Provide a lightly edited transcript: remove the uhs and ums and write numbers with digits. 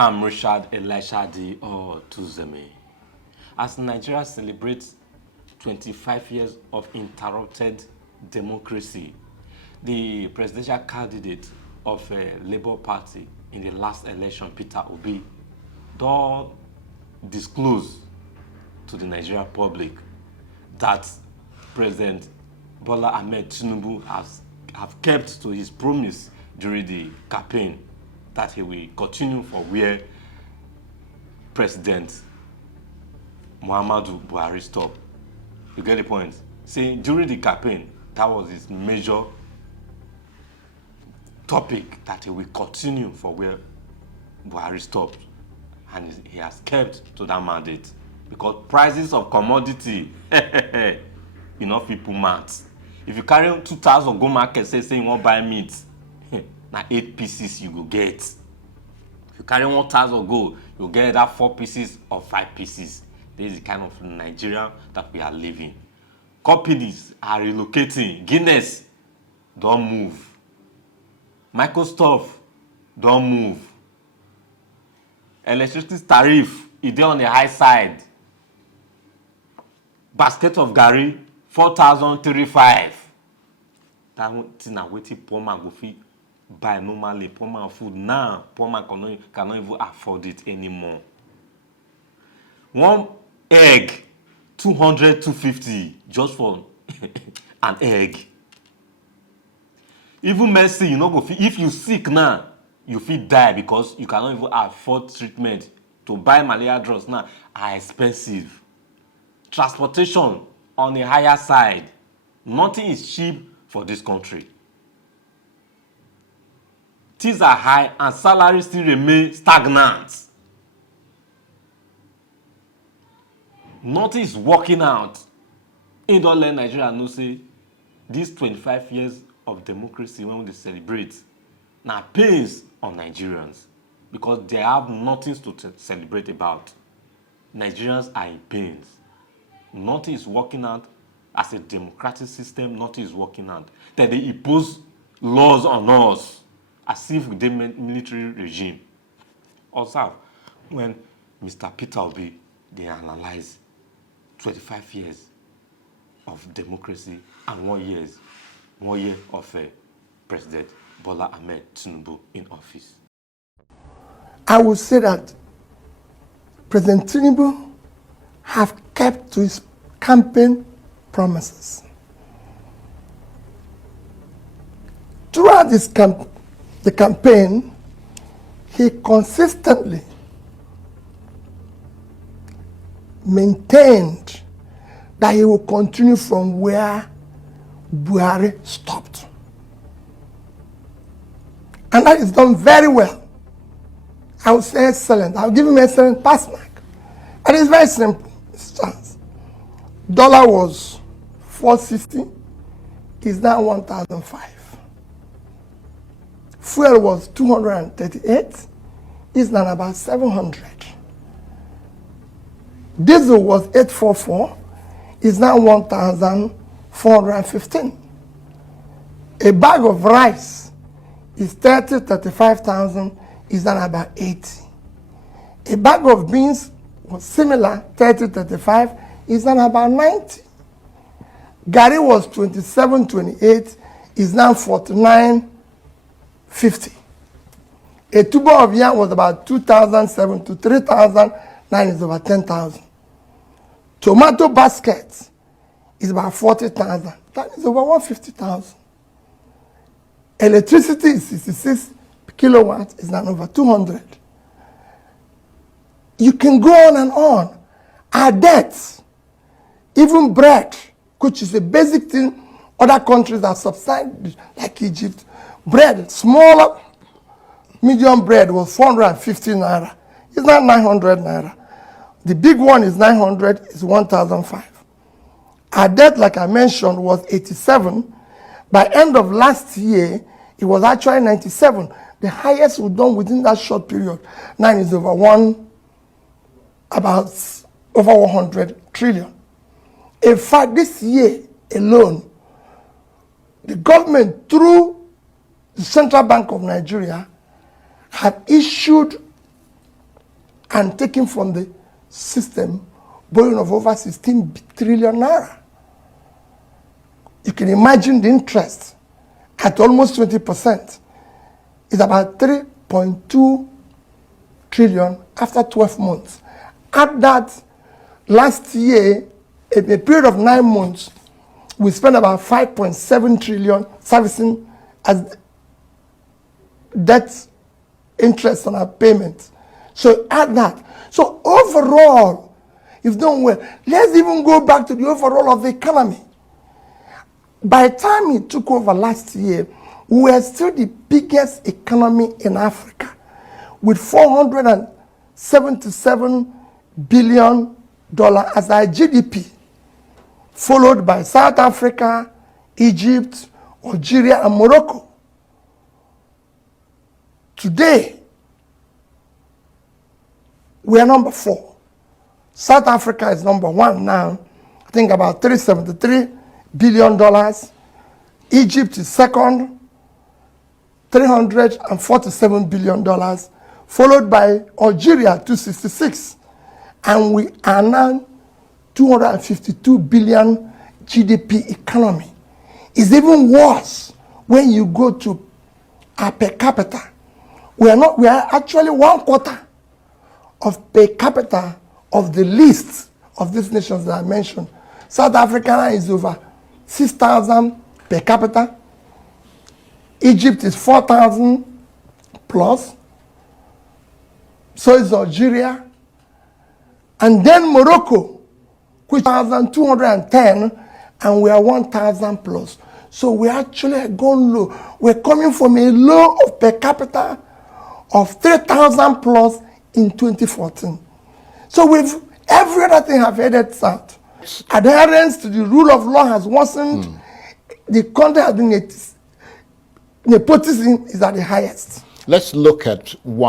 I'm Richard Elisha D. Tuzeme. As Nigeria celebrates 25 years of interrupted democracy, the presidential candidate of Labour Party in the last election, Peter Obi, don't disclose to the Nigerian public that President Bola Tinubu have kept to his promise during the campaign that he will continue for where President Muhammadu Buhari stopped. You get the point? See, during the campaign, that was his major topic, that he will continue for where Buhari stopped. And he has kept to that mandate. Because prices of commodity, enough people mad. If you carry 2,000 go market, say you want buy meat, now 8 pieces you go get. If you carry 1,000 go, you get that 4 pieces or 5 pieces. This is the kind of Nigeria that we are living. Companies are relocating. Guinness, don't move. Microsoft, don't move. Electricity tariff, is on the high side. Basket of Gary, 4,035. That thing na wetin poor man go fit buy normally. Poor man food now, poor man cannot even afford it anymore. One egg, 200, 250 just for an egg. Even medicine, you no go fit. If you sick now, you fit die because you cannot even afford treatment. To buy malaria drugs now are expensive. Transportation on the higher side. Nothing is cheap for this country. Things are high and salaries still remain stagnant. Nothing is working out. In don't let Nigeria know say these 25 years of democracy when they celebrate now pains on Nigerians because they have nothing to celebrate about. Nigerians are in pains. Nothing is working out as a democratic system. Nothing is working out. Then they impose laws on us as if with the military regime. Also, when Mr. Peter Obi, they analyze 25 years of democracy and 1 year of President Bola Tinubu in office. I would say that President Tinubu have kept to his campaign promises. Throughout the campaign, he consistently maintained that he will continue from where Buhari stopped. And that is done very well. I would say excellent. I'll give him excellent pass mark. And it's very simple. Dollar was 460, is now 1,005. Fuel was 238, is now about 700. Diesel was 844, is now 1,415. A bag of rice is 35,000, is now about 80. A bag of beans was similar, 35, is now about 90. Gari was 27.28, is now 49.50. A tuber of yam was about 2,007 to 3,000, now is about 10,000. Tomato basket is about 40,000, that is over 150,000. Electricity is 66 kilowatts, is now over 200. You can go on and on. Our debts, even bread, which is a basic thing other countries that subside, like Egypt, bread, smaller, medium bread was 450 naira. It's not 900 naira. The big one is 900, is 1,005. Our debt, like I mentioned, was 87. By end of last year, it was actually 97. The highest we've done within that short period. Now is over 100 trillion. In fact, this year alone, the government, through the Central Bank of Nigeria, have issued and taking from the system borrowing of over 16 trillion naira. You can imagine the interest at almost 20% is about 3.2 trillion after 12 months. At that, last year, in a period of 9 months, we spent about 5.7 trillion servicing as debt interest on our payments. So add that. So overall, it's done well. Let's even go back to the overall of the economy. By the time he took over last year, we were still the biggest economy in Africa with $477 billion as our GDP, followed by South Africa, Egypt, Algeria, and Morocco. Today, we are number 4. South Africa is number 1 now, I think about $373 billion. Egypt is second, $347 billion, followed by Algeria, 266. And we are now 252 billion GDP economy. It's even worse when you go to our per capita. We are actually 1/4 of per capita of the list of these nations that I mentioned. South Africa is over 6,000 per capita. Egypt is 4,000 plus. So is Algeria. And then Morocco, which is 1,210, and we are 1,000 plus. So we actually have gone low. We're coming from a low of per capita of 3,000 plus in 2014. So with every other thing have headed south. Adherence to the rule of law has worsened. The country has been, nepotism is at the highest. Let's look at one.